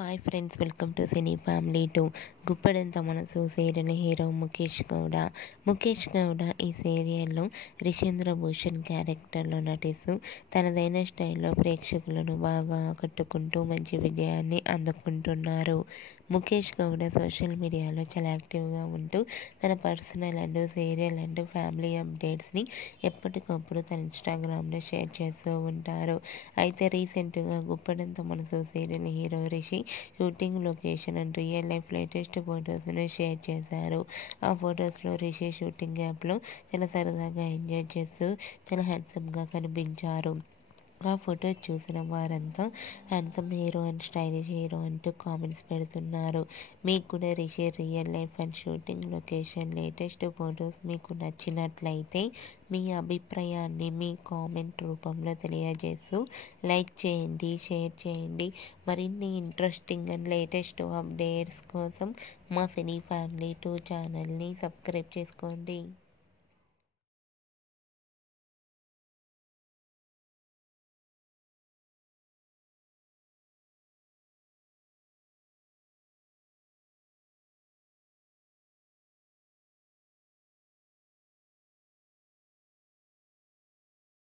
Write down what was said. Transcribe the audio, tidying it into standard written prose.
Hi friends, welcome to cine family 2. Guppedantha మనసు serial hero Mukesh Gowda ఈ సీరియల్లో రిషేంద్ర భూషణ్ క్యారెక్టర్లో నటిస్తూ తనదైన స్టైల్లో ప్రేక్షకులను బాగా ఆకట్టుకుంటూ మంచి విజయాన్ని అందుకుంటున్నారు. ముఖేష్ గౌడ సోషల్ మీడియాలో చాలా యాక్టివ్గా ఉంటూ తన personal and serial and family అప్డేట్స్ని ఎప్పటికప్పుడు తన ఇన్స్టాగ్రామ్లో షేర్ చేస్తూ ఉంటారు. అయితే రీసెంట్గా గుప్పడంత మనసు serial hero Rishi shooting location and real life latest ఫొటోస్ను షేర్ చేశారు. ఆ ఫొటోస్లో రిషి షూటింగ్ యాప్లో చాలా సరదాగా ఎంజాయ్ చేస్తూ చాలా హ్యాండ్సమ్గా కనిపించారు. ఆ ఫోటో చూసిన వారంతా handsome hero and stylish hero అంటూ కామెంట్స్ పెడుతున్నారు. మీకు కూడా Rishi real life and shooting location latest photos మీకు నచ్చినట్లయితే మీ అభిప్రాయాన్ని మీ కామెంట్ రూపంలో తెలియజేస్తూ లైక్ చేయండి, షేర్ చేయండి. మరిన్ని ఇంట్రెస్టింగ్ అండ్ లేటెస్ట్ అప్డేట్స్ కోసం మా సినీ ఫ్యామిలీ 2 ఛానల్ని సబ్స్క్రైబ్ చేసుకోండి.